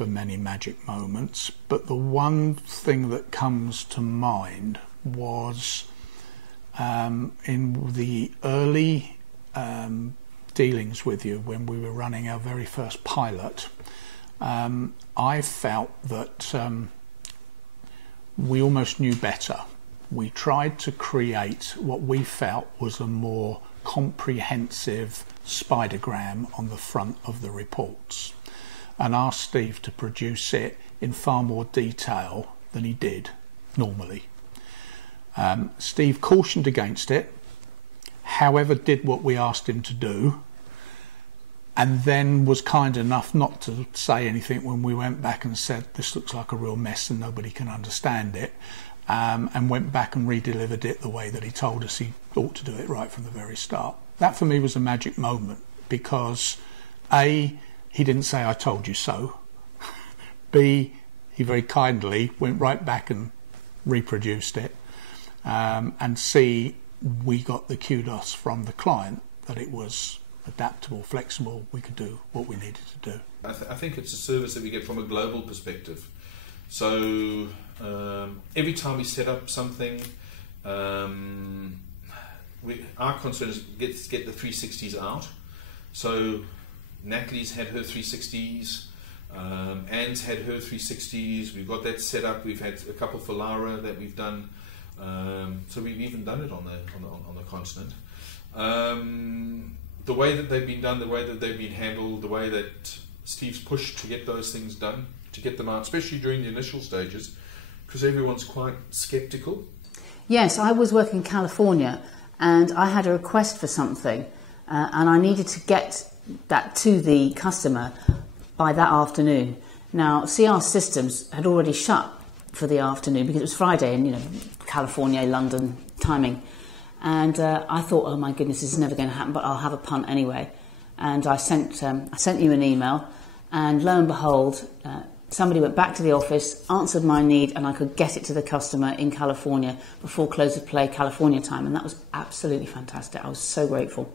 for many magic moments, but the one thing that comes to mind was in the early dealings with you when we were running our very first pilot. I felt that we almost knew better. We tried to create what we felt was a more comprehensive spidergram on the front of the reports, and asked Steve to produce it in far more detail than he did normally. Steve cautioned against it, however did what we asked him to do, and then was kind enough not to say anything when we went back and said this looks like a real mess and nobody can understand it, and went back and re-delivered it the way that he told us he ought to do it right from the very start. That for me was a magic moment, because A, he didn't say I told you so, B, he very kindly went right back and reproduced it, and C, we got the kudos from the client that it was adaptable, flexible, we could do what we needed to do. I think it's a service that we get from a global perspective. So every time we set up something, our concern is get the 360s out. So Natalie's had her 360s, Anne's had her 360s, we've got that set up, we've had a couple for Lara that we've done, so we've even done it on the continent. The way that they've been done, the way that they've been handled, the way that Steve's pushed to get those things done, to get them out, especially during the initial stages, because everyone's quite sceptical. Yes, I was working in California and I had a request for something, and I needed to get that to the customer by that afternoon. Now, CR360 had already shut for the afternoon because it was Friday and, you know, California, London timing. And I thought, oh my goodness, this is never going to happen, but I'll have a punt anyway. And I sent you an email, and lo and behold, somebody went back to the office, answered my need, and I could get it to the customer in California before close of play California time. And that was absolutely fantastic. I was so grateful.